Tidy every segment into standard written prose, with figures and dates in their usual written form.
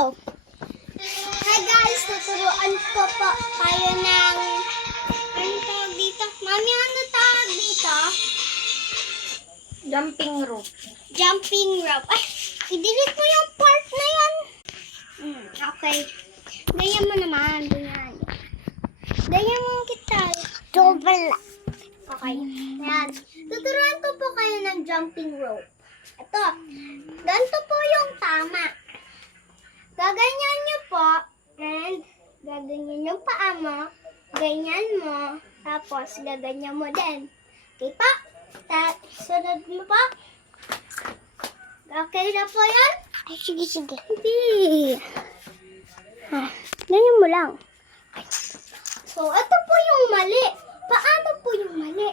go. Hi guys, tuturuan ko po kayo ng ano tawag dito? Mami, ano tawag dito? Jumping rope. Jumping rope. Ay, i-delete mo yung part na yan. Okay. Ganyan mo naman. Ganyan. Ganyan mo kita. Double. Okay. Ayan. Tuturuan ko po kayo ng jumping rope. Ito. Ganito po yung tama. Gaganyan nyo po. And gaganyan yung paa mo. Ganyan mo. Tapos gaganyan mo din. Okay pa? Sunod mo pa. Okay na po yan? Ay, sige. Hindi. Ganyan mo lang. So, ito po yung mali. Paano po yung mali?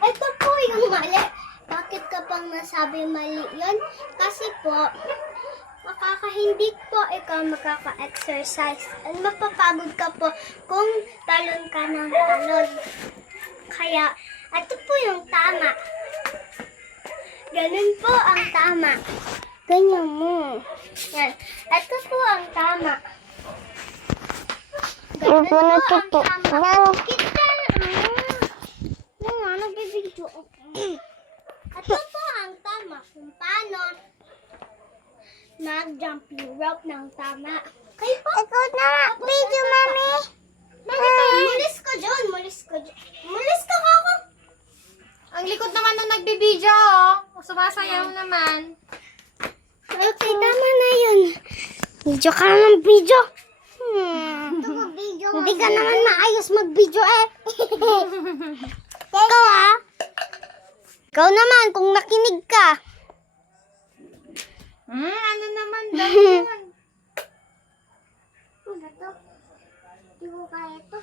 Ito po yung mali. Bakit ka pang nasabi mali yun? Kasi po, makakahindik po ikaw makaka-exercise. At mapapagod ka po kung talon ka ng talon. Kaya, ito po yung tama. Ganun po ang tama. Ganyan mo. Yan. Ito po ang tama. Ganun po ang tama. Kita nagbibidyo ako. Ito po ang tama. Kung paano mag-jumping rope ng tama. Kayo po. Ikaw na video, mami. Mulis ko dyan. Mulis ka ako. Ang likod naman nung nagbibideo, oh. Sumasayaw naman. Okay, tama na yun. Video ka ng video. Hindi ka naman maayos mag-video eh. Ikaw ah. Ikaw naman kung nakinig ka. Ano naman daw yan? Ano to? Hindi ko kaya to.